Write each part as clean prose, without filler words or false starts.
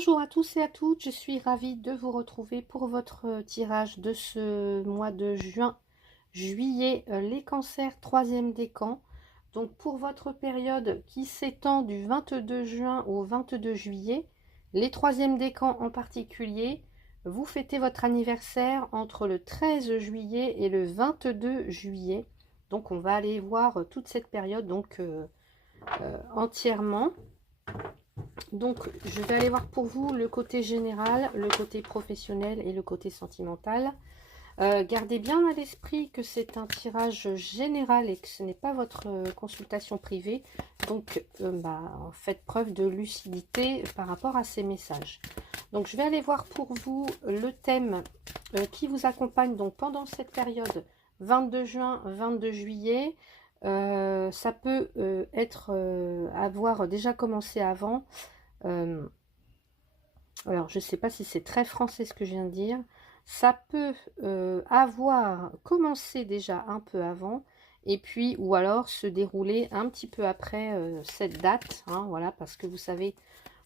Bonjour à tous et à toutes, je suis ravie de vous retrouver pour votre tirage de ce mois de juillet, les cancers troisième décan. Donc pour votre période qui s'étend du 22 juin au 22 juillet, les troisièmes décans en particulier, vous fêtez votre anniversaire entre le 13 juillet et le 22 juillet. Donc on va aller voir toute cette période entièrement. Donc, je vais aller voir pour vous le côté général, le côté professionnel et le côté sentimental. Gardez bien à l'esprit que c'est un tirage général et que ce n'est pas votre consultation privée. Donc, faites preuve de lucidité par rapport à ces messages. Donc, je vais aller voir pour vous le thème qui vous accompagne donc pendant cette période 22 juin, 22 juillet. Ça peut avoir déjà commencé avant. Alors, je ne sais pas si c'est très français ce que je viens de dire. Ça peut avoir commencé déjà un peu avant, et puis, ou alors se dérouler un petit peu après cette date, hein, voilà, parce que vous savez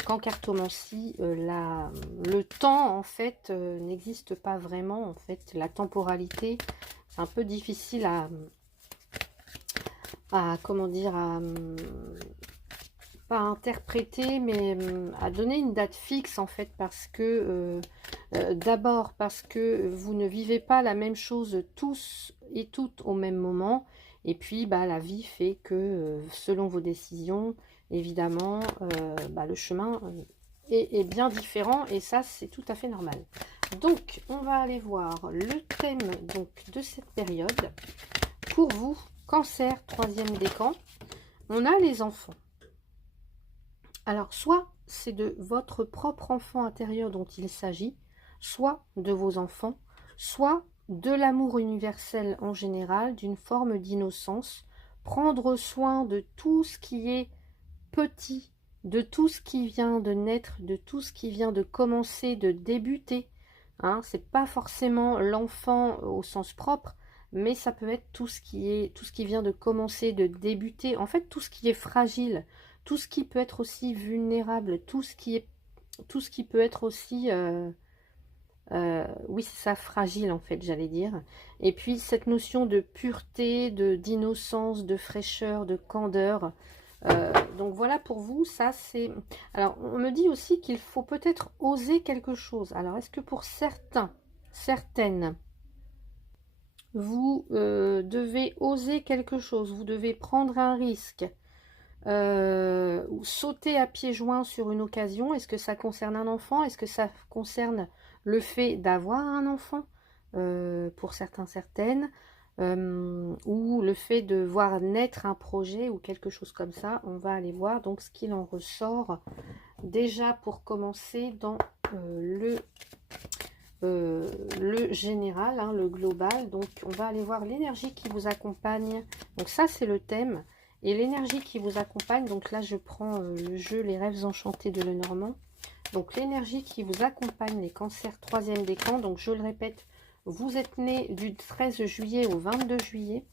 qu'en cartomancie, le temps, en fait, n'existe pas vraiment, en fait, la temporalité, c'est un peu difficile comment dire, pas interpréter, mais à donner une date fixe en fait, parce que d'abord parce que vous ne vivez pas la même chose tous et toutes au même moment, et puis la vie fait que selon vos décisions, évidemment, le chemin est bien différent, et ça c'est tout à fait normal. Donc on va aller voir le thème donc de cette période pour vous, cancer troisième décan. On a les enfants. Alors, soit c'est de votre propre enfant intérieur dont il s'agit, soit de vos enfants, soit de l'amour universel en général, d'une forme d'innocence, prendre soin de tout ce qui est petit, de tout ce qui vient de naître, de tout ce qui vient de commencer, de débuter. Hein, c'est pas forcément l'enfant au sens propre, mais ça peut être tout ce qui vient de commencer, de débuter. En fait, tout ce qui est fragile, tout ce qui peut être aussi vulnérable, tout ce qui peut être aussi, oui, c'est ça, fragile en fait, j'allais dire. Et puis cette notion de pureté, d'innocence, de fraîcheur, de candeur. Donc voilà pour vous, ça c'est... Alors on me dit aussi qu'il faut peut-être oser quelque chose. Alors est-ce que pour certaines, vous devez oser quelque chose, vous devez prendre un risque, ou sauter à pieds joints sur une occasion? Est-ce que ça concerne un enfant? Est-ce que ça concerne le fait d'avoir un enfant, pour certaines, ou le fait de voir naître un projet ou quelque chose comme ça? On va aller voir donc ce qu'il en ressort déjà pour commencer dans le général, hein, le global. Donc on va aller voir l'énergie qui vous accompagne. Donc ça c'est le thème et l'énergie qui vous accompagne. Donc là je prends le jeu Les Rêves Enchantés de Lenormand. Donc l'énergie qui vous accompagne, les cancers troisième décan. Donc je le répète, vous êtes né du 13 juillet au 22 juillet.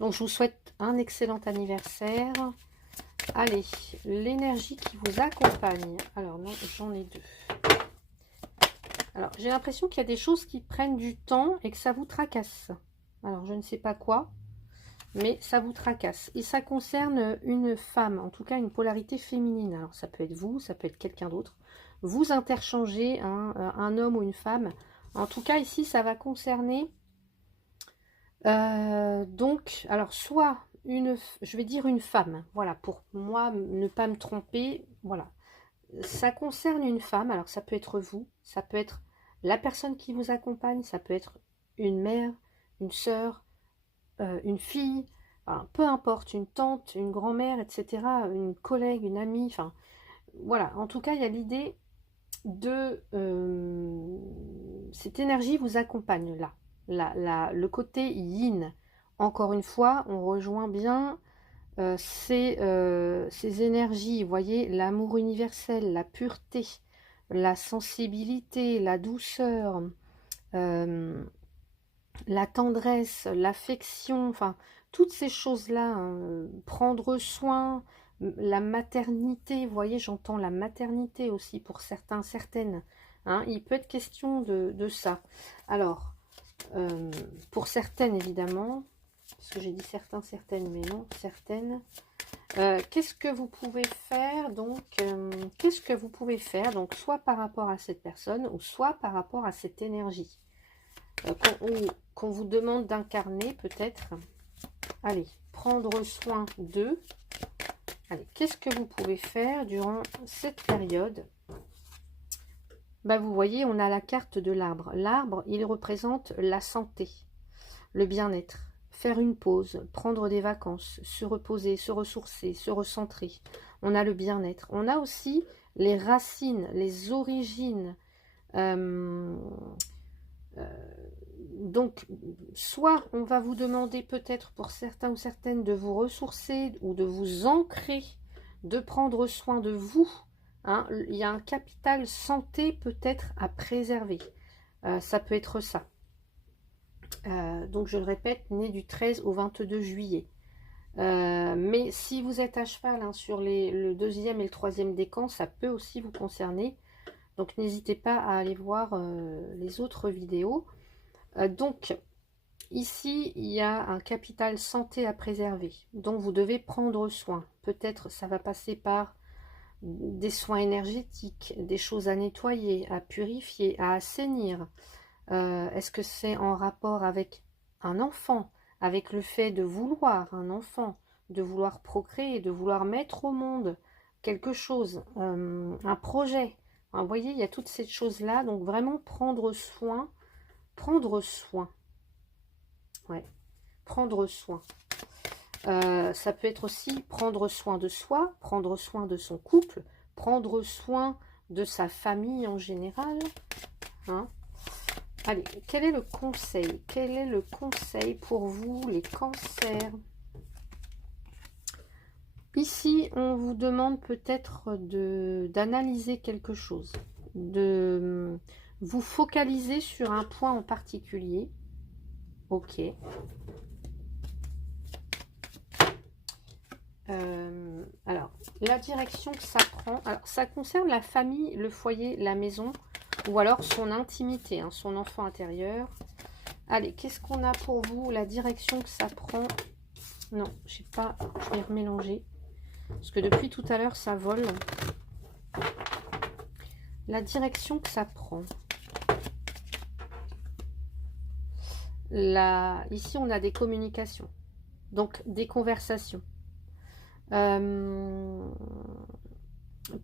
Donc je vous souhaite un excellent anniversaire. Allez, l'énergie qui vous accompagne. Alors non, j'en ai deux. Alors, j'ai l'impression qu'il y a des choses qui prennent du temps et que ça vous tracasse. Alors, je ne sais pas quoi, mais ça vous tracasse. Et ça concerne une femme, en tout cas une polarité féminine. Alors, ça peut être vous, ça peut être quelqu'un d'autre. Vous interchangez un homme ou une femme. En tout cas, ici, ça va concerner... donc, alors, soit je vais dire une femme. Voilà, pour moi, ne pas me tromper. Voilà. Ça concerne une femme. Alors, ça peut être vous, ça peut être la personne qui vous accompagne, ça peut être une mère, une sœur, une fille, enfin, peu importe, une tante, une grand-mère, etc., une collègue, une amie, enfin, voilà. En tout cas, il y a l'idée de... cette énergie vous accompagne là. Le côté yin. Encore une fois, on rejoint bien ces énergies, vous voyez, l'amour universel, la pureté, la sensibilité, la douceur, la tendresse, l'affection, enfin, toutes ces choses-là, hein, prendre soin, la maternité, vous voyez, j'entends la maternité aussi pour certains, certaines. Hein, il peut être question de ça. Alors, pour certaines, évidemment, parce que j'ai dit certains, certaines, mais non, certaines. Qu'est-ce que vous pouvez faire donc qu'est-ce que vous pouvez faire donc soit par rapport à cette personne ou soit par rapport à cette énergie qu'on vous demande d'incarner peut-être. Allez, prendre soin d'eux. Allez, qu'est-ce que vous pouvez faire durant cette période? Bah, vous voyez, on a la carte de l'arbre. L'arbre, il représente la santé, le bien-être. Faire une pause, prendre des vacances, se reposer, se ressourcer, se recentrer. On a le bien-être. On a aussi les racines, les origines. Donc, soit on va vous demander peut-être pour certains ou certaines de vous ressourcer ou de vous ancrer, de prendre soin de vous. Hein. Il y a un capital santé peut-être à préserver. Ça peut être ça. Donc je le répète, né du 13 au 22 juillet. Mais si vous êtes à cheval hein, sur le 2e et le 3e décan, ça peut aussi vous concerner. Donc n'hésitez pas à aller voir les autres vidéos. Donc ici, il y a un capital santé à préserver, dont vous devez prendre soin. Peut-être ça va passer par des soins énergétiques, des choses à nettoyer, à purifier, à assainir. Est-ce que c'est en rapport avec un enfant, avec le fait de vouloir un enfant, de vouloir procréer, de vouloir mettre au monde quelque chose, un projet. Enfin, vous voyez, il y a toutes ces choses-là, donc vraiment prendre soin, ouais, prendre soin. Ça peut être aussi prendre soin de soi, prendre soin de son couple, prendre soin de sa famille en général, hein. Allez, quel est le conseil? Quel est le conseil pour vous, les cancers? Ici, on vous demande peut-être d'analyser quelque chose, de vous focaliser sur un point en particulier. Ok. Alors, la direction que ça prend, alors ça concerne la famille, le foyer, la maison, ou alors son intimité, hein, son enfant intérieur. Allez, qu'est-ce qu'on a pour vous? La direction que ça prend. Non, je sais pas, je vais remélanger. Parce que depuis tout à l'heure, ça vole. La direction que ça prend. Ici, on a des communications. Donc, des conversations.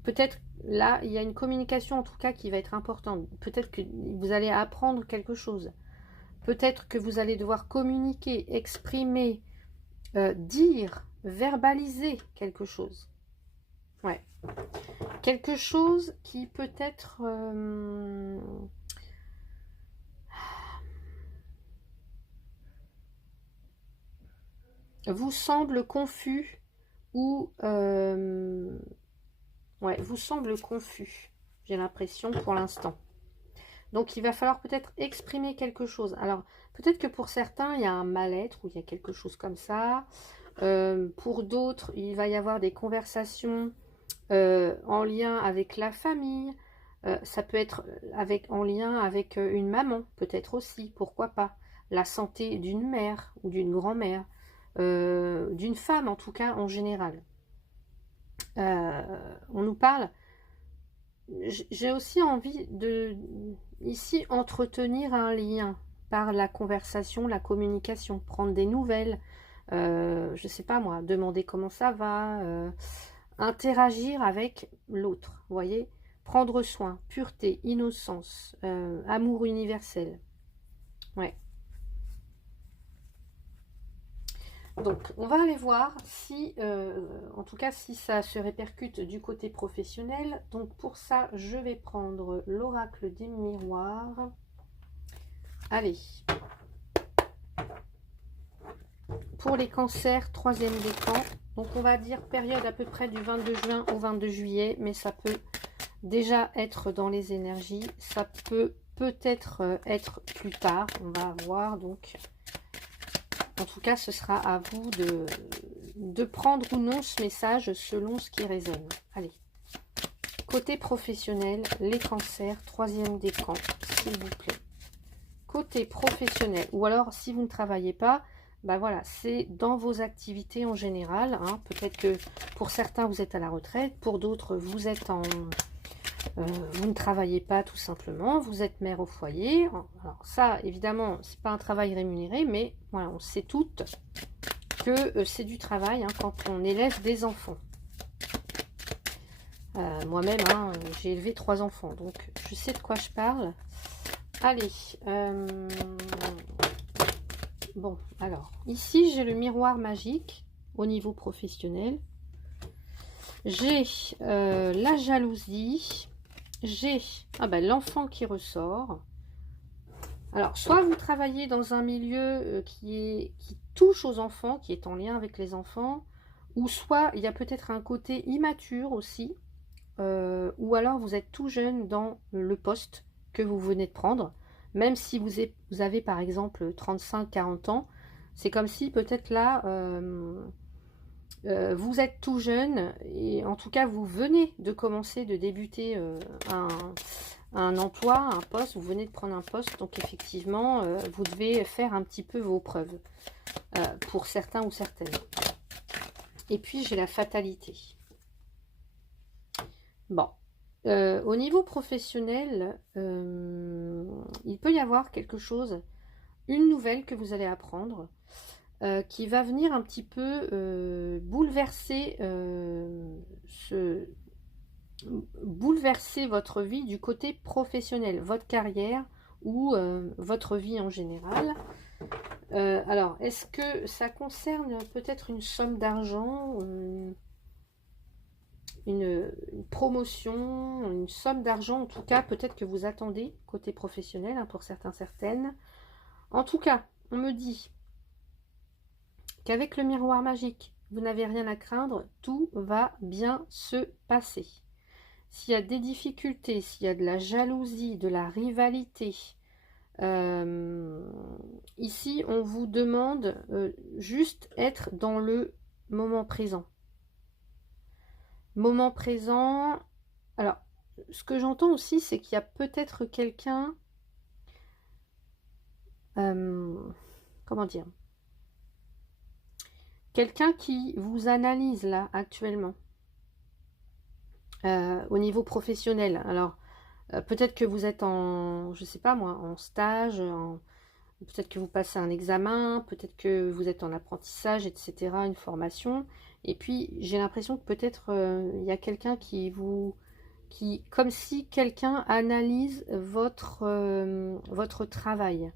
Peut-être là, il y a une communication en tout cas qui va être importante. Peut-être que vous allez apprendre quelque chose. Peut-être que vous allez devoir communiquer, exprimer, dire, verbaliser quelque chose. Ouais. Quelque chose qui peut être... vous semble confus ou... ouais, vous semble confus, j'ai l'impression pour l'instant. Donc, il va falloir peut-être exprimer quelque chose. Alors, peut-être que pour certains, il y a un mal-être ou il y a quelque chose comme ça. Pour d'autres, il va y avoir des conversations en lien avec la famille. Ça peut être en lien avec une maman, peut-être aussi, pourquoi pas. La santé d'une mère ou d'une grand-mère, d'une femme en tout cas en général. On nous parle... J'ai aussi envie de, ici, entretenir un lien par la conversation, la communication, prendre des nouvelles, je sais pas moi, demander comment ça va, interagir avec l'autre, vous voyez, prendre soin, pureté, innocence, amour universel, ouais. Donc, on va aller voir si, en tout cas, si ça se répercute du côté professionnel. Donc, pour ça, je vais prendre l'oracle des miroirs. Allez. Pour les cancers, 3e décan. Donc, on va dire période à peu près du 22 juin au 22 juillet. Mais ça peut déjà être dans les énergies. Ça peut peut-être être plus tard. On va voir donc... En tout cas, ce sera à vous de prendre ou non ce message selon ce qui résonne. Allez. Côté professionnel, les cancers, troisième décan, s'il vous plaît. Côté professionnel, ou alors si vous ne travaillez pas, ben voilà, c'est dans vos activités en général. Hein. Peut-être que pour certains, vous êtes à la retraite, pour d'autres, vous êtes en... vous ne travaillez pas tout simplement, vous êtes mère au foyer. Alors ça, évidemment, c'est pas un travail rémunéré, mais voilà, on sait toutes que c'est du travail hein, quand on élève des enfants. Moi-même, hein, j'ai élevé 3 enfants, donc je sais de quoi je parle. Allez, bon, alors, ici, j'ai le miroir magique au niveau professionnel. J'ai la jalousie. J'ai l'enfant qui ressort. Alors, soit vous travaillez dans un milieu qui touche aux enfants, qui est en lien avec les enfants, ou soit il y a peut-être un côté immature aussi, ou alors vous êtes tout jeune dans le poste que vous venez de prendre, même si vous avez par exemple 35-40 ans, c'est comme si peut-être là, vous êtes tout jeune, et en tout cas vous venez de commencer, de débuter un emploi, un poste, vous venez de prendre un poste, donc effectivement, vous devez faire un petit peu vos preuves, pour certains ou certaines. Et puis j'ai la fatalité. Bon, au niveau professionnel, il peut y avoir quelque chose, une nouvelle que vous allez apprendre, qui va venir un petit peu bouleverser votre vie du côté professionnel, votre carrière ou votre vie en général. Alors, est-ce que ça concerne peut-être une somme d'argent, une promotion, une somme d'argent, en tout cas, peut-être que vous attendez côté professionnel, hein, pour certains, certaines. En tout cas, on me dit qu'avec le miroir magique, vous n'avez rien à craindre, tout va bien se passer. S'il y a des difficultés, s'il y a de la jalousie, de la rivalité, ici, on vous demande juste être dans le moment présent. Moment présent. Alors, ce que j'entends aussi, c'est qu'il y a peut-être quelqu'un... comment dire? Quelqu'un qui vous analyse là, actuellement. Au niveau professionnel. Alors, peut-être que vous êtes en... Je sais pas moi, en stage, peut-être que vous passez un examen, peut-être que vous êtes en apprentissage, etc., une formation. Et puis, j'ai l'impression que peut-être il y a quelqu'un comme si quelqu'un analyse votre travail.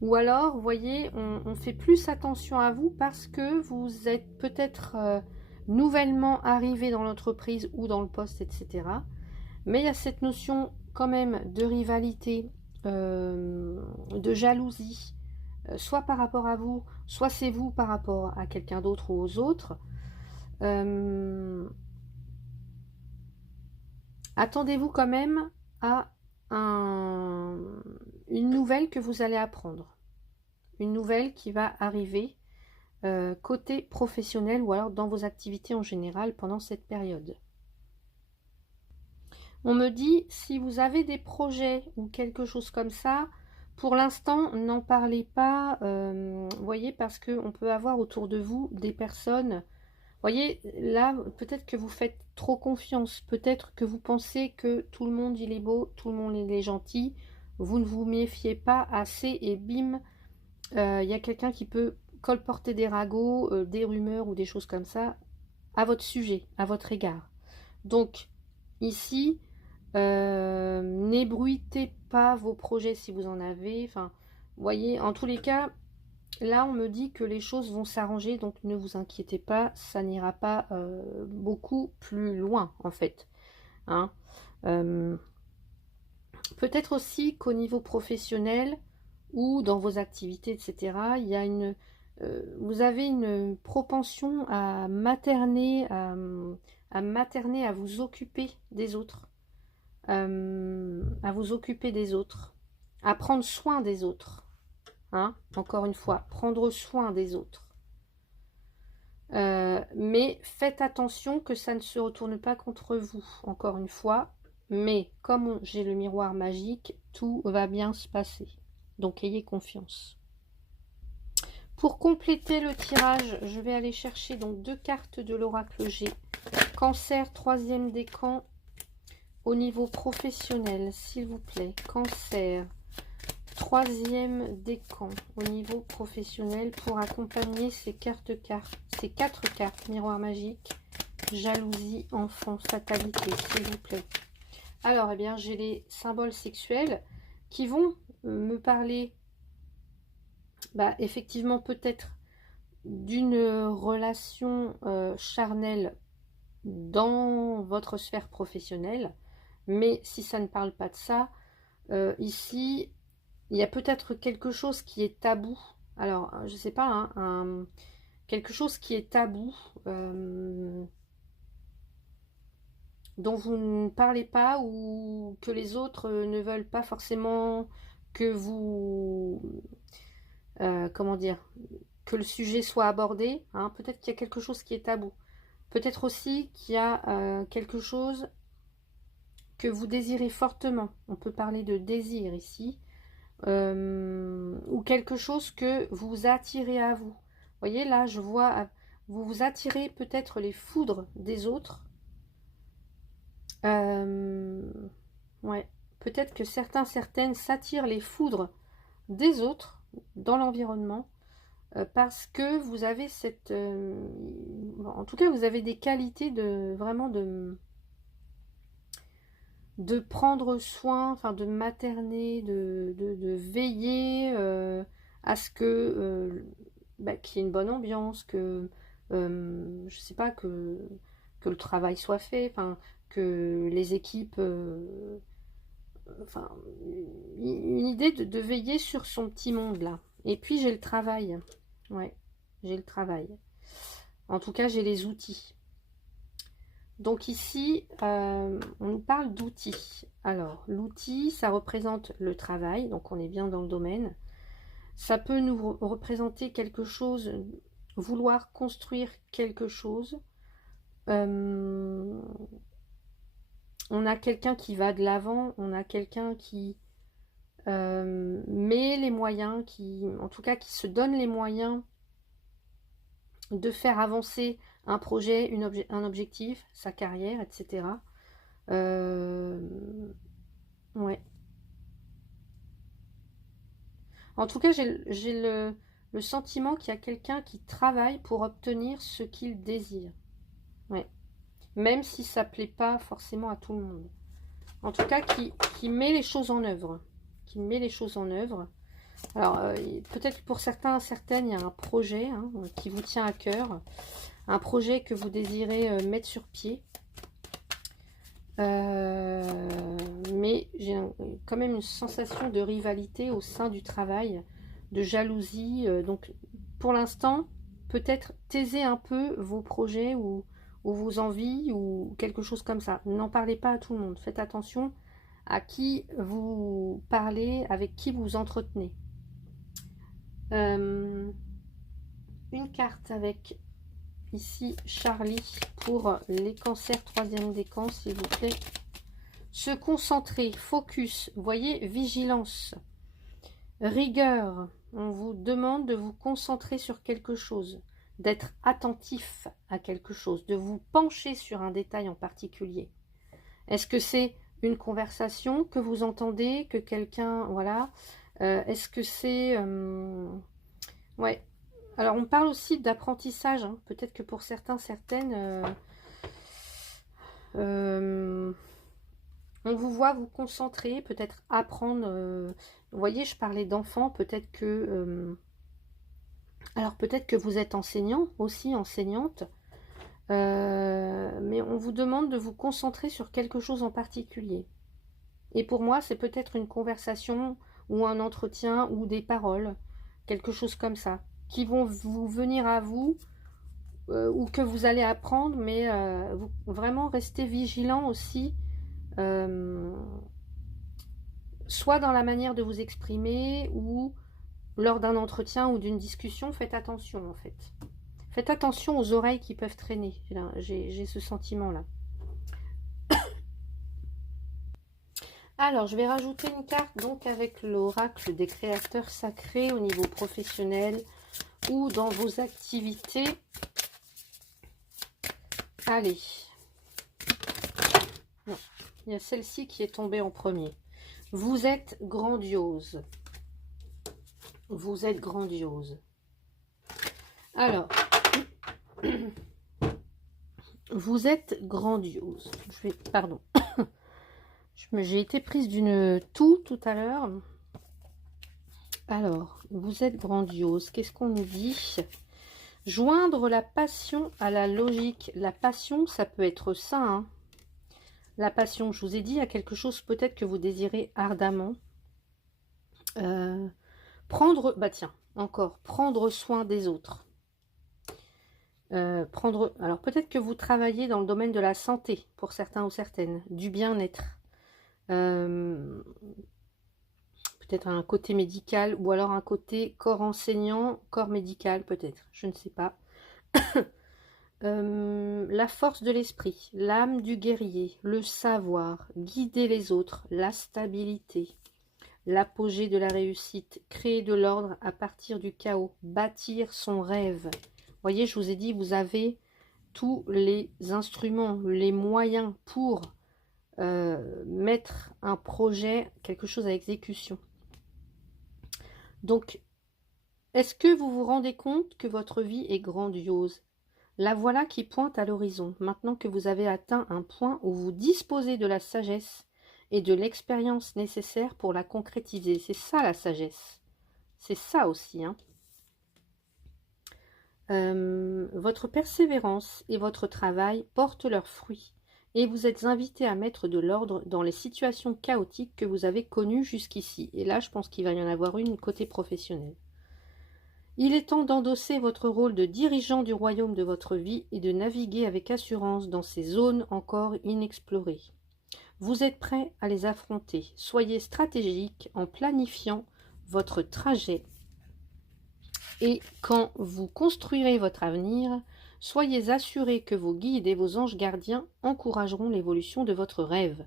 Ou alors, vous voyez, on fait plus attention à vous parce que vous êtes peut-être nouvellement arrivé dans l'entreprise ou dans le poste, etc. Mais il y a cette notion quand même de rivalité, de jalousie, soit par rapport à vous, soit c'est vous par rapport à quelqu'un d'autre ou aux autres. Attendez-vous quand même à une nouvelle que vous allez apprendre. Une nouvelle qui va arriver côté professionnel ou alors dans vos activités en général pendant cette période. On me dit, si vous avez des projets ou quelque chose comme ça, pour l'instant, n'en parlez pas, vous voyez, parce qu'on peut avoir autour de vous des personnes, vous voyez, là, peut-être que vous faites trop confiance, peut-être que vous pensez que tout le monde, il est beau, tout le monde, il est gentil, vous ne vous méfiez pas assez et bim, il y a quelqu'un qui peut colporter des ragots, des rumeurs ou des choses comme ça à votre sujet, à votre égard. Donc, ici, n'ébruitez pas vos projets si vous en avez. Enfin, vous voyez, en tous les cas, là, on me dit que les choses vont s'arranger, donc ne vous inquiétez pas, ça n'ira pas beaucoup plus loin, en fait. Hein. Peut-être aussi qu'au niveau professionnel ou dans vos activités, etc., il y a vous avez une propension à materner, à vous occuper des autres, à vous occuper des autres, à prendre soin des autres. hein, encore une fois, prendre soin des autres. Mais faites attention que ça ne se retourne pas contre vous, encore une fois. Mais comme j'ai le miroir magique, tout va bien se passer. Donc ayez confiance. Pour compléter le tirage, je vais aller chercher donc 2 cartes de l'oracle G. Cancer, 3e décan au niveau professionnel, s'il vous plaît. Cancer, 3e décan au niveau professionnel pour accompagner ces 4 cartes miroir magique, jalousie, enfant, fatalité, s'il vous plaît. Alors, eh bien, j'ai les symboles sexuels qui vont me parler, effectivement, peut-être d'une relation charnelle dans votre sphère professionnelle. Mais si ça ne parle pas de ça, ici, il y a peut-être quelque chose qui est tabou. Alors, je sais pas, hein, quelque chose qui est tabou, dont vous ne parlez pas ou que les autres ne veulent pas forcément que vous... comment dire, que le sujet soit abordé. Hein. Peut-être qu'il y a quelque chose qui est tabou. Peut-être aussi qu'il y a quelque chose que vous désirez fortement. On peut parler de désir ici. Ou quelque chose que vous attirez à vous. Vous voyez, là, je vois, vous attirez peut-être les foudres des autres. Ouais, peut-être que certaines s'attirent les foudres des autres dans l'environnement parce que vous avez cette... en tout cas, vous avez des qualités de vraiment de prendre soin, enfin de materner, de veiller à ce que qu'il y ait une bonne ambiance, que je sais pas, que le travail soit fait, enfin que les équipes, enfin une idée de veiller sur son petit monde là. Et puis j'ai le travail, ouais, j'ai le travail. En tout cas, j'ai les outils. Donc ici, on nous parle d'outils. Alors, l'outil, ça représente le travail, donc on est bien dans le domaine. Ça peut nous représenter quelque chose, vouloir construire quelque chose. On a quelqu'un qui va de l'avant, on a quelqu'un qui met les moyens, en tout cas qui se donne les moyens de faire avancer un projet, un objectif, sa carrière, etc. Ouais. En tout cas, j'ai le sentiment qu'il y a quelqu'un qui travaille pour obtenir ce qu'il désire. Ouais. Même si ça ne plaît pas forcément à tout le monde. En tout cas, qui met les choses en œuvre. Qui met les choses en œuvre. Alors, peut-être pour certains, certaines, il y a un projet qui vous tient à cœur. Un projet que vous désirez mettre sur pied. Mais j'ai quand même une sensation de rivalité au sein du travail, de jalousie. Donc, pour l'instant, peut-être taisez un peu vos projets ou vos envies ou quelque chose comme ça. N'en parlez pas à tout le monde. Faites attention à qui vous parlez, avec qui vous entretenez. Une carte avec ici Charlie pour les cancers 3e décan, s'il vous plaît. Se concentrer, focus, vous voyez, vigilance, rigueur. On vous demande de vous concentrer sur quelque chose, d'être attentif à quelque chose, de vous pencher sur un détail en particulier. Est-ce que c'est une conversation que vous entendez, que quelqu'un, voilà, est-ce que c'est... ouais. Alors, on parle aussi d'apprentissage, hein. Peut-être que pour certains, certaines... on vous voit vous concentrer, peut-être apprendre. Vous voyez, je parlais d'enfants, peut-être que... alors, peut-être que vous êtes enseignant aussi, enseignante. Mais on vous demande de vous concentrer sur quelque chose en particulier. Et pour moi, c'est peut-être une conversation ou un entretien ou des paroles, quelque chose comme ça, qui vont vous venir à vous ou que vous allez apprendre, mais vous vraiment restez vigilant aussi, soit dans la manière de vous exprimer ou lors d'un entretien ou d'une discussion, faites attention en fait. Faites attention aux oreilles qui peuvent traîner. J'ai ce sentiment-là. Alors, je vais rajouter une carte donc avec l'oracle des créateurs sacrés au niveau professionnel ou dans vos activités. Allez. Non, il y a celle-ci qui est tombée en premier. Vous êtes grandiose. Vous êtes grandiose. Alors, vous êtes grandiose. Pardon. J'ai été prise d'une toux tout à l'heure. Alors, vous êtes grandiose. Qu'est-ce qu'on nous dit? Joindre la passion à la logique. La passion, ça peut être ça. Hein. La passion, je vous ai dit, il y a quelque chose peut-être que vous désirez ardemment. Prendre soin des autres. Alors peut-être que vous travaillez dans le domaine de la santé, pour certains ou certaines, du bien-être. Peut-être un côté médical ou alors un côté corps enseignant, corps médical peut-être, je ne sais pas. La force de l'esprit, l'âme du guerrier, le savoir, guider les autres, la stabilité, l'apogée de la réussite, créer de l'ordre à partir du chaos, bâtir son rêve. Vous voyez, je vous ai dit, vous avez tous les instruments, les moyens pour mettre un projet, quelque chose à exécution. Donc, est-ce que vous vous rendez compte que votre vie est grandiose? La voilà qui pointe à l'horizon, maintenant que vous avez atteint un point où vous disposez de la sagesse et de l'expérience nécessaire pour la concrétiser. C'est ça la sagesse. C'est ça aussi. Hein. Votre persévérance et votre travail portent leurs fruits. Et vous êtes invité à mettre de l'ordre dans les situations chaotiques que vous avez connues jusqu'ici. Et là, je pense qu'il va y en avoir une côté professionnel. Il est temps d'endosser votre rôle de dirigeant du royaume de votre vie et de naviguer avec assurance dans ces zones encore inexplorées. Vous êtes prêt à les affronter. Soyez stratégique en planifiant votre trajet. Et quand vous construirez votre avenir, soyez assurés que vos guides et vos anges gardiens encourageront l'évolution de votre rêve.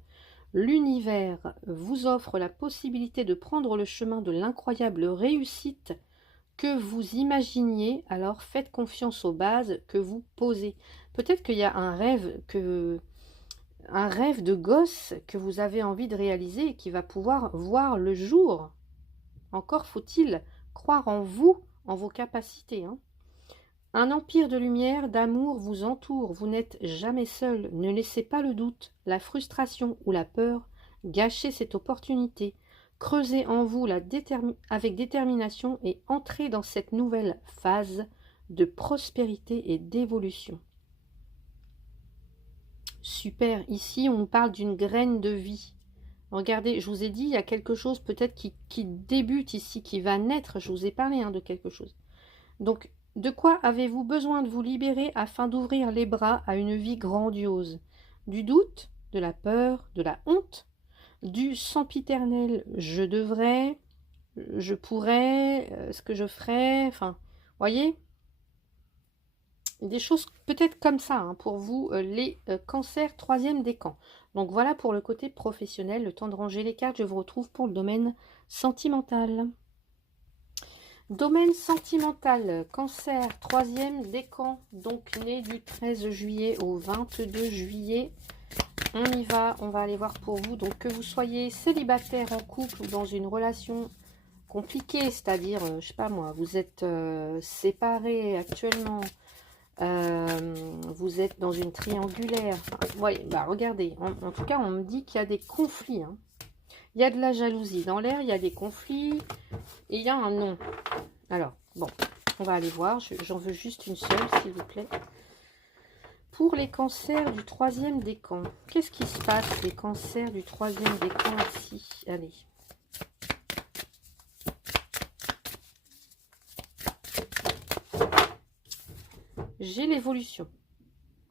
L'univers vous offre la possibilité de prendre le chemin de l'incroyable réussite que vous imaginiez, alors faites confiance aux bases que vous posez. Peut-être qu'il y a un rêve de gosse que vous avez envie de réaliser et qui va pouvoir voir le jour. Encore faut-il croire en vous, en vos capacités. Hein. Un empire de lumière, d'amour vous entoure. Vous n'êtes jamais seul. Ne laissez pas le doute, la frustration ou la peur gâcher cette opportunité. Creusez en vous avec détermination et entrez dans cette nouvelle phase de prospérité et d'évolution. Super, ici on parle d'une graine de vie. Regardez, je vous ai dit, il y a quelque chose peut-être qui débute ici, qui va naître. Je vous ai parlé de quelque chose. Donc, de quoi avez-vous besoin de vous libérer afin d'ouvrir les bras à une vie grandiose? Du doute, de la peur, de la honte, du sempiternel je devrais, je pourrais, ce que je ferais, enfin, voyez, des choses peut-être comme ça pour vous, les cancers 3e décan. Donc voilà pour le côté professionnel. Le temps de ranger les cartes, je vous retrouve pour le domaine sentimental. Domaine sentimental, cancer 3e décan, donc né du 13 juillet au 22 juillet. On y va, on va aller voir pour vous. Donc que vous soyez célibataire, en couple ou dans une relation compliquée, c'est-à-dire, je sais pas moi, vous êtes séparés actuellement, vous êtes dans une triangulaire. Ouais, bah regardez, en tout cas, on me dit qu'il y a des conflits. Hein. Il y a de la jalousie dans l'air, il y a des conflits et il y a un non. Alors, bon, on va aller voir. J'en veux juste une seule, s'il vous plaît. Pour les cancers du 3e décan, qu'est-ce qui se passe, les cancers du 3e décan ici? Allez. J'ai l'évolution.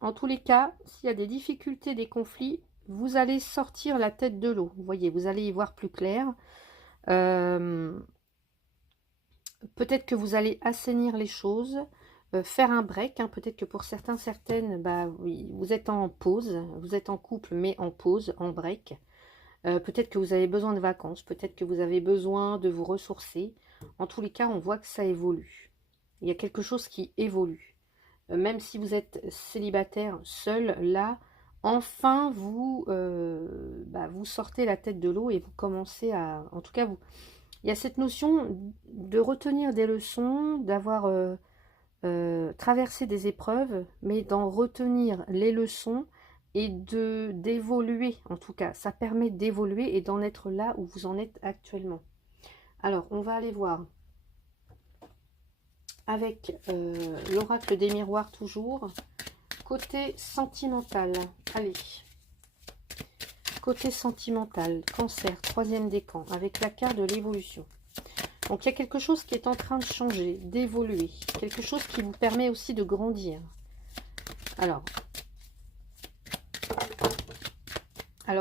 En tous les cas, s'il y a des difficultés, des conflits, vous allez sortir la tête de l'eau. Vous voyez, vous allez y voir plus clair. peut-être que vous allez assainir les choses, faire un break, hein. Peut-être que pour certains, certaines, bah oui, vous êtes en pause, vous êtes en couple, mais en pause, en break. Peut-être que vous avez besoin de vacances, peut-être que vous avez besoin de vous ressourcer. En tous les cas, on voit que ça évolue. Il y a quelque chose qui évolue. Même si vous êtes célibataire, seul, là, enfin, vous sortez la tête de l'eau et vous commencez à... En tout cas, il y a cette notion de retenir des leçons, d'avoir traversé des épreuves, mais d'en retenir les leçons et d'évoluer. En tout cas, ça permet d'évoluer et d'en être là où vous en êtes actuellement. Alors, on va aller voir avec l'oracle des miroirs toujours. Côté sentimental, allez. Côté sentimental, cancer, troisième décan, avec la carte de l'évolution. Donc, il y a quelque chose qui est en train de changer, d'évoluer. Quelque chose qui vous permet aussi de grandir. Alors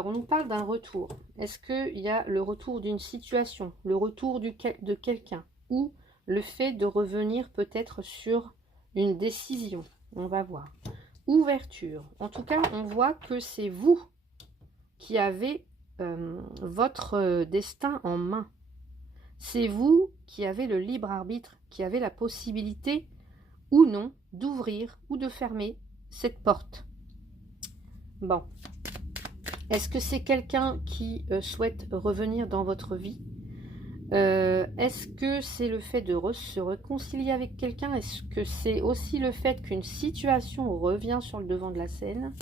on nous parle d'un retour. Est-ce qu'il y a le retour d'une situation, le retour de quelqu'un, ou le fait de revenir peut-être sur une décision? On va voir. Ouverture. En tout cas, on voit que c'est vous qui avez votre destin en main. C'est vous qui avez le libre arbitre, qui avez la possibilité ou non d'ouvrir ou de fermer cette porte. Bon. Est-ce que c'est quelqu'un qui souhaite revenir dans votre vie? Est-ce que c'est le fait de se réconcilier avec quelqu'un? Est-ce que c'est aussi le fait qu'une situation revient sur le devant de la scène?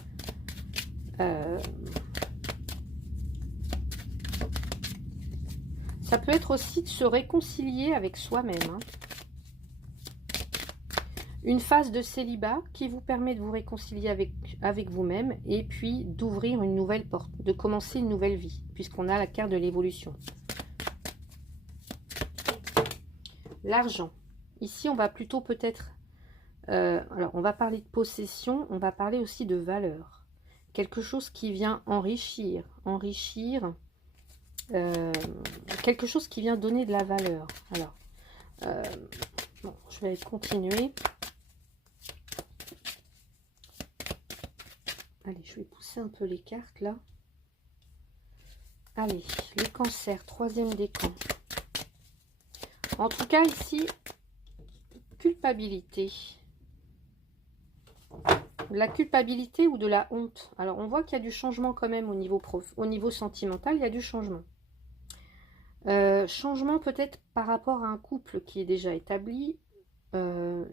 Ça peut être aussi de se réconcilier avec soi-même, hein. Une phase de célibat qui vous permet de vous réconcilier avec vous-même et puis d'ouvrir une nouvelle porte, de commencer une nouvelle vie, puisqu'on a la carte de l'évolution. L'argent. Ici, on va plutôt peut-être... alors, on va parler de possession, on va parler aussi de valeur. Quelque chose qui vient enrichir, quelque chose qui vient donner de la valeur. Alors, bon, je vais continuer. Allez, je vais pousser un peu les cartes, là. Allez, le cancer, troisième décan. En tout cas, ici, culpabilité. De la culpabilité ou de la honte. Alors, on voit qu'il y a du changement quand même au niveau sentimental, il y a du changement. Changement peut-être par rapport à un couple qui est déjà établi. Alors,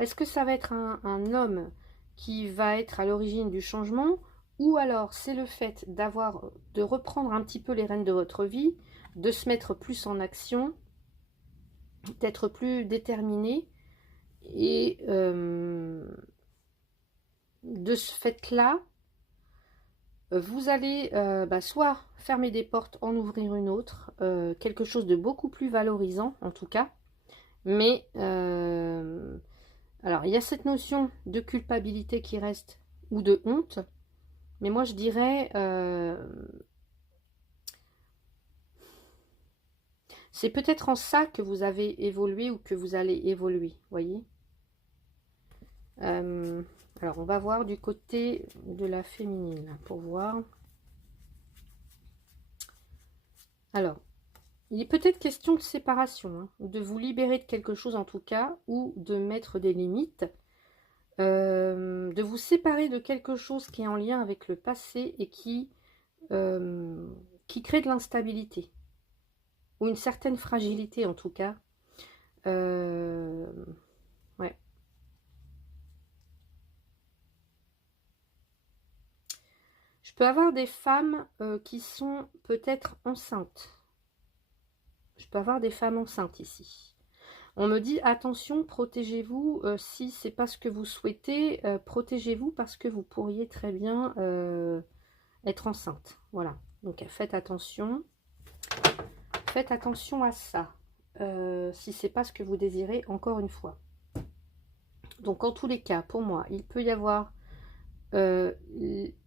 est-ce que ça va être un homme qui va être à l'origine du changement, ou alors c'est le fait de reprendre un petit peu les rênes de votre vie, de se mettre plus en action, d'être plus déterminé, et de ce fait-là, vous allez soit fermer des portes, en ouvrir une autre, quelque chose de beaucoup plus valorisant en tout cas, mais alors, il y a cette notion de culpabilité qui reste, ou de honte, mais moi je dirais, c'est peut-être en ça que vous avez évolué ou que vous allez évoluer, voyez. Alors, on va voir du côté de la féminine, pour voir. Alors, il est peut-être question de séparation, hein, de vous libérer de quelque chose en tout cas, ou de mettre des limites. De vous séparer de quelque chose qui est en lien avec le passé et qui crée de l'instabilité ou une certaine fragilité en tout cas. Ouais. Je peux avoir des femmes qui sont peut-être enceintes. Je peux avoir des femmes enceintes ici. On me dit attention, protégez-vous, si c'est pas ce que vous souhaitez, protégez-vous parce que vous pourriez très bien être enceinte. Voilà, donc faites attention. Faites attention à ça, si c'est pas ce que vous désirez, encore une fois. Donc en tous les cas, pour moi, il peut y avoir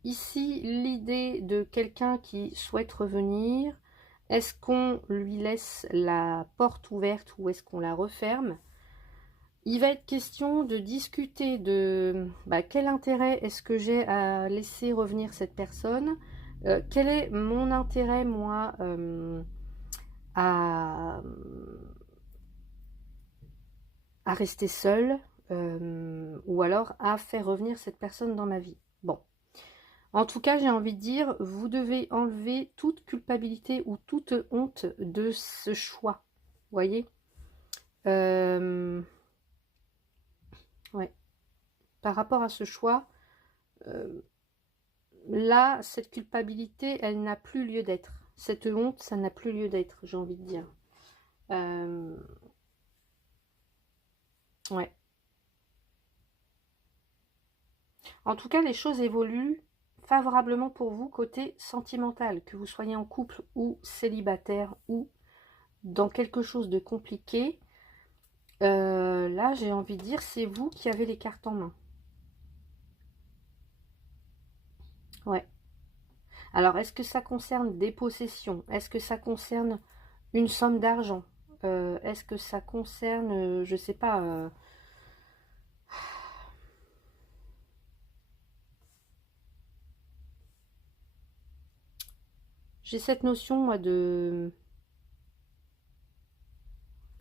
ici l'idée de quelqu'un qui souhaite revenir, Est-ce qu'on lui laisse la porte ouverte ou est-ce qu'on la referme? Il va être question de discuter de quel intérêt est-ce que j'ai à laisser revenir cette personne, quel est mon intérêt, moi, à, à rester seule, ou alors à faire revenir cette personne dans ma vie. Bon. En tout cas, j'ai envie de dire, vous devez enlever toute culpabilité ou toute honte de ce choix. Vous voyez? Ouais. Par rapport à ce choix, là, cette culpabilité, elle n'a plus lieu d'être. Cette honte, ça n'a plus lieu d'être, j'ai envie de dire. Ouais. En tout cas, les choses évoluent favorablement pour vous côté sentimental, que vous soyez en couple ou célibataire ou dans quelque chose de compliqué. Là, j'ai envie de dire, c'est vous qui avez les cartes en main. Ouais. Alors, est-ce que ça concerne des possessions? Est-ce que ça concerne une somme d'argent? Est-ce que ça concerne, je sais pas... J'ai cette notion, moi, de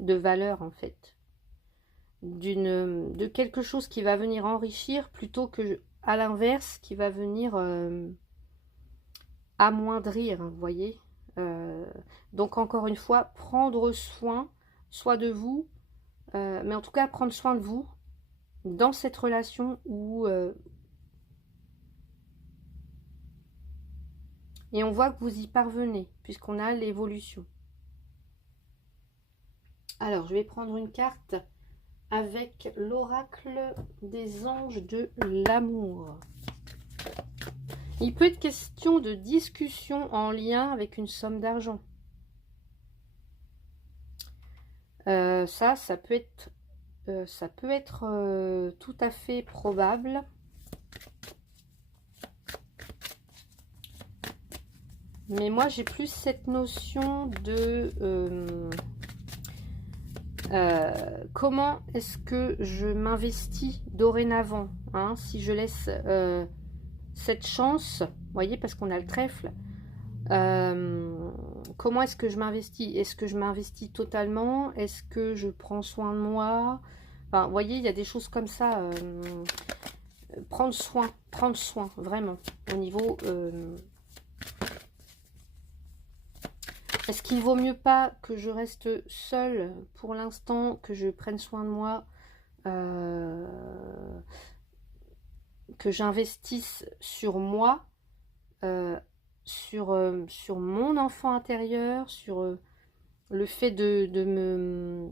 valeur, en fait. De quelque chose qui va venir enrichir plutôt que, à l'inverse, qui va venir amoindrir, vous voyez. Donc, encore une fois, prendre soin, soit de vous, mais en tout cas, prendre soin de vous dans cette relation où... et on voit que vous y parvenez, puisqu'on a l'évolution. Alors, je vais prendre une carte avec l'oracle des anges de l'amour. Il peut être question de discussion en lien avec une somme d'argent. Ça peut être tout à fait probable. Mais moi, j'ai plus cette notion de... comment est-ce que je m'investis dorénavant, hein, si je laisse cette chance, vous voyez, parce qu'on a le trèfle, comment est-ce que je m'investis? Est-ce que je m'investis totalement? Est-ce que je prends soin de moi? Enfin, vous voyez, il y a des choses comme ça. Prendre soin, vraiment, au niveau... Est-ce qu'il vaut mieux pas que je reste seule pour l'instant, que je prenne soin de moi, que j'investisse sur moi, sur mon enfant intérieur, sur le fait de me,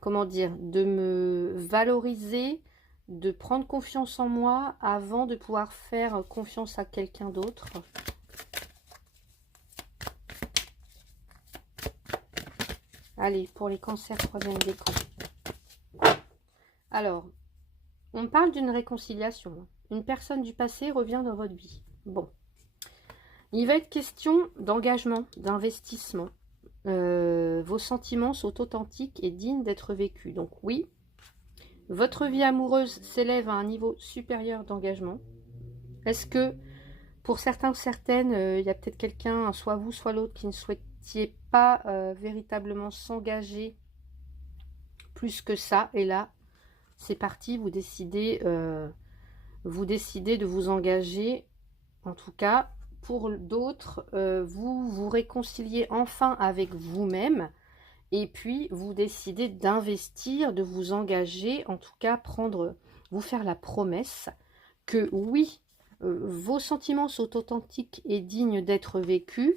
comment dire, de me valoriser, de prendre confiance en moi avant de pouvoir faire confiance à quelqu'un d'autre. Allez, pour les cancers, troisième décan. Alors, on parle d'une réconciliation. Une personne du passé revient dans votre vie. Bon. Il va être question d'engagement, d'investissement. Vos sentiments sont authentiques et dignes d'être vécus. Donc oui, votre vie amoureuse s'élève à un niveau supérieur d'engagement. Est-ce que, pour certains ou certaines, il y a peut-être quelqu'un, soit vous, soit l'autre, qui ne souhaitiez pas véritablement s'engager plus que ça? Et là, c'est parti, vous décidez de vous engager. En tout cas, pour d'autres, vous vous réconciliez enfin avec vous-même. Et puis, vous décidez d'investir, de vous engager, en tout cas, vous faire la promesse que oui, vos sentiments sont authentiques et dignes d'être vécus.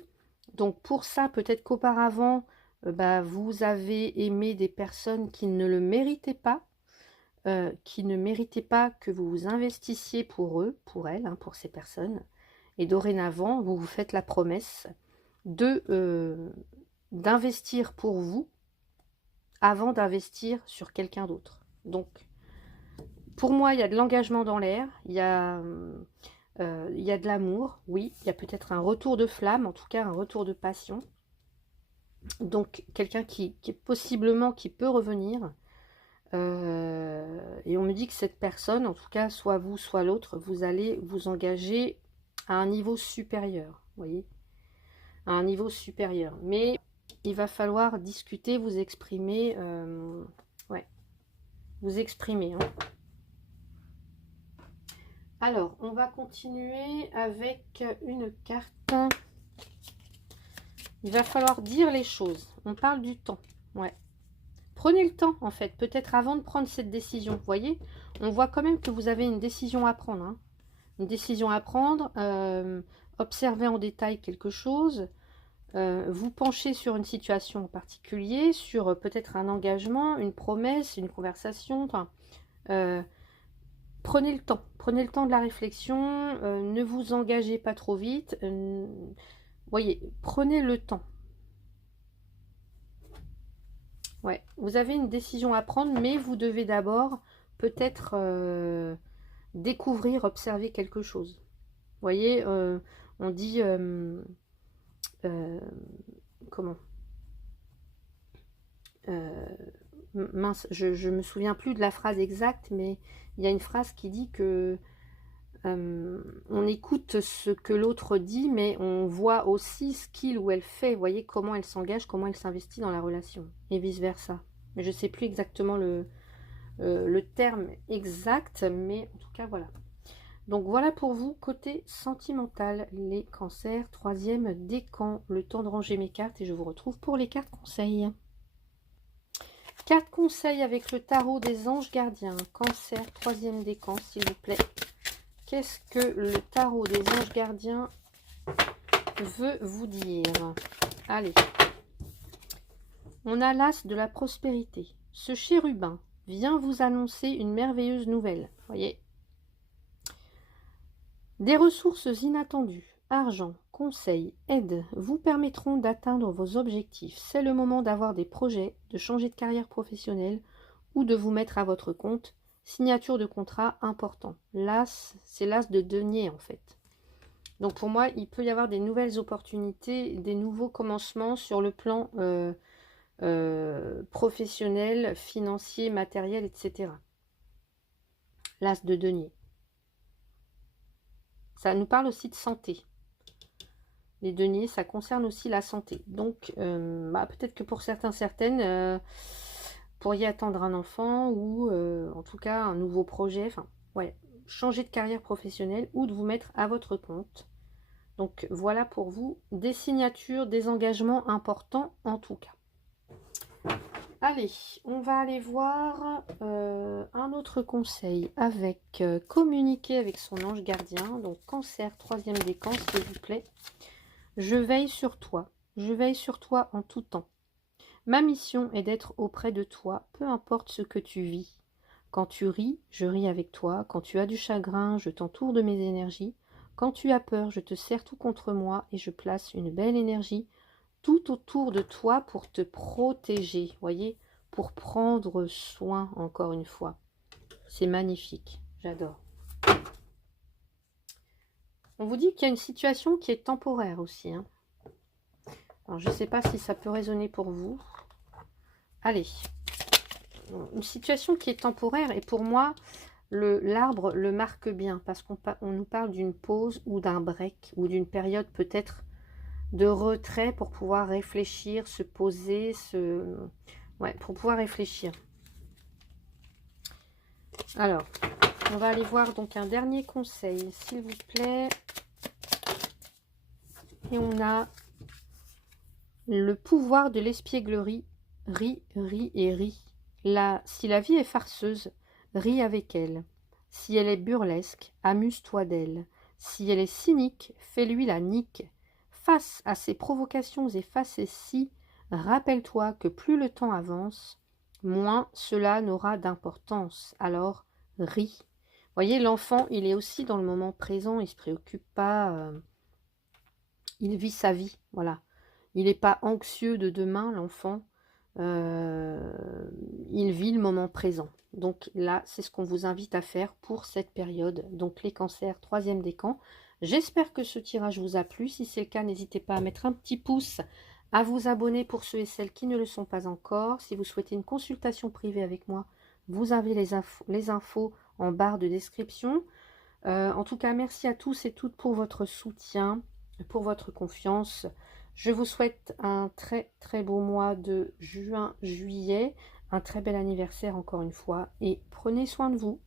Donc, pour ça, peut-être qu'auparavant, vous avez aimé des personnes qui ne le méritaient pas, que vous vous investissiez pour eux, pour elles, hein, pour ces personnes. Et dorénavant, vous vous faites la promesse d'investir pour vous avant d'investir sur quelqu'un d'autre. Donc, pour moi, il y a de l'engagement dans l'air, il y a Il y a de l'amour, oui. Il y a peut-être un retour de flamme, en tout cas un retour de passion. Donc, quelqu'un qui possiblement qui peut revenir. Et on me dit que cette personne, en tout cas, soit vous, soit l'autre, vous allez vous engager à un niveau supérieur, vous voyez, à un niveau supérieur. Mais il va falloir discuter, vous exprimer, ouais, vous exprimer. Hein. Alors, on va continuer avec une carte. Il va falloir dire les choses. On parle du temps, ouais. Prenez le temps, en fait, peut-être avant de prendre cette décision. Vous voyez, on voit quand même que vous avez une décision à prendre. Hein. Une décision à prendre, observez en détail quelque chose, vous penchez sur une situation en particulier, sur peut-être un engagement, une promesse, une conversation. Enfin, prenez le temps de la réflexion, ne vous engagez pas trop vite. Voyez, prenez le temps. Ouais, vous avez une décision à prendre, mais vous devez d'abord peut-être découvrir, observer quelque chose. Vous voyez, on dit comment mince, je me souviens plus de la phrase exacte, mais il y a une phrase qui dit que on écoute ce que l'autre dit, mais on voit aussi ce qu'il ou elle fait. Vous voyez comment elle s'engage, comment elle s'investit dans la relation, et vice versa. Mais je sais plus exactement le terme exact, mais en tout cas voilà. Donc voilà pour vous, côté sentimental, les cancers, troisième décan. Le temps de ranger mes cartes et je vous retrouve pour les cartes conseils. Cartes conseils avec le tarot des anges gardiens. Cancer, troisième décan, s'il vous plaît. Qu'est-ce que le tarot des anges gardiens veut vous dire? Allez. On a l'as de la prospérité. Ce chérubin vient vous annoncer une merveilleuse nouvelle. Voyez. Des ressources inattendues, argent, conseils, aide vous permettront d'atteindre vos objectifs. C'est le moment d'avoir des projets, de changer de carrière professionnelle ou de vous mettre à votre compte. Signature de contrat important. L'as, c'est l'as de denier en fait. Donc pour moi, il peut y avoir des nouvelles opportunités, des nouveaux commencements sur le plan professionnel, financier, matériel, etc. L'as de denier. Ça nous parle aussi de santé. Les deniers, ça concerne aussi la santé. Donc, peut-être que pour certains, certaines, pourriez attendre un enfant ou en tout cas un nouveau projet. Enfin, ouais, changer de carrière professionnelle ou de vous mettre à votre compte. Donc, voilà pour vous des signatures, des engagements importants en tout cas. Allez, on va aller voir un autre conseil avec communiquer avec son ange gardien. Donc, cancer, troisième décan, s'il vous plaît. Je veille sur toi. Je veille sur toi en tout temps. Ma mission est d'être auprès de toi, peu importe ce que tu vis. Quand tu ris, je ris avec toi. Quand tu as du chagrin, je t'entoure de mes énergies. Quand tu as peur, je te serre tout contre moi et je place une belle énergie tout autour de toi pour te protéger, voyez, pour prendre soin, encore une fois. C'est magnifique, j'adore. On vous dit qu'il y a une situation qui est temporaire aussi. Hein. Alors, je ne sais pas si ça peut résonner pour vous. Allez, une situation qui est temporaire et pour moi, l'arbre le marque bien parce qu'on nous parle d'une pause ou d'un break ou d'une période peut-être de retrait pour pouvoir réfléchir, se poser, ouais, pour pouvoir réfléchir. Alors, on va aller voir donc un dernier conseil, s'il vous plaît. Et on a le pouvoir de l'espièglerie. Ris, ris et ris. Si la vie est farceuse, ris avec elle. Si elle est burlesque, amuse-toi d'elle. Si elle est cynique, fais-lui la nique. Face à ces provocations et face à ci, rappelle-toi que plus le temps avance, moins cela n'aura d'importance. Alors, ris. Voyez, l'enfant, il est aussi dans le moment présent, il ne se préoccupe pas, il vit sa vie, voilà. Il n'est pas anxieux de demain, l'enfant. il vit le moment présent. Donc là, c'est ce qu'on vous invite à faire pour cette période. Donc les cancers, troisième décan. J'espère que ce tirage vous a plu. Si c'est le cas, n'hésitez pas à mettre un petit pouce, à vous abonner pour ceux et celles qui ne le sont pas encore. Si vous souhaitez une consultation privée avec moi, vous avez les infos en barre de description. En tout cas, merci à tous et toutes pour votre soutien, pour votre confiance. Je vous souhaite un très très beau mois de juin, juillet, un très bel anniversaire encore une fois et prenez soin de vous.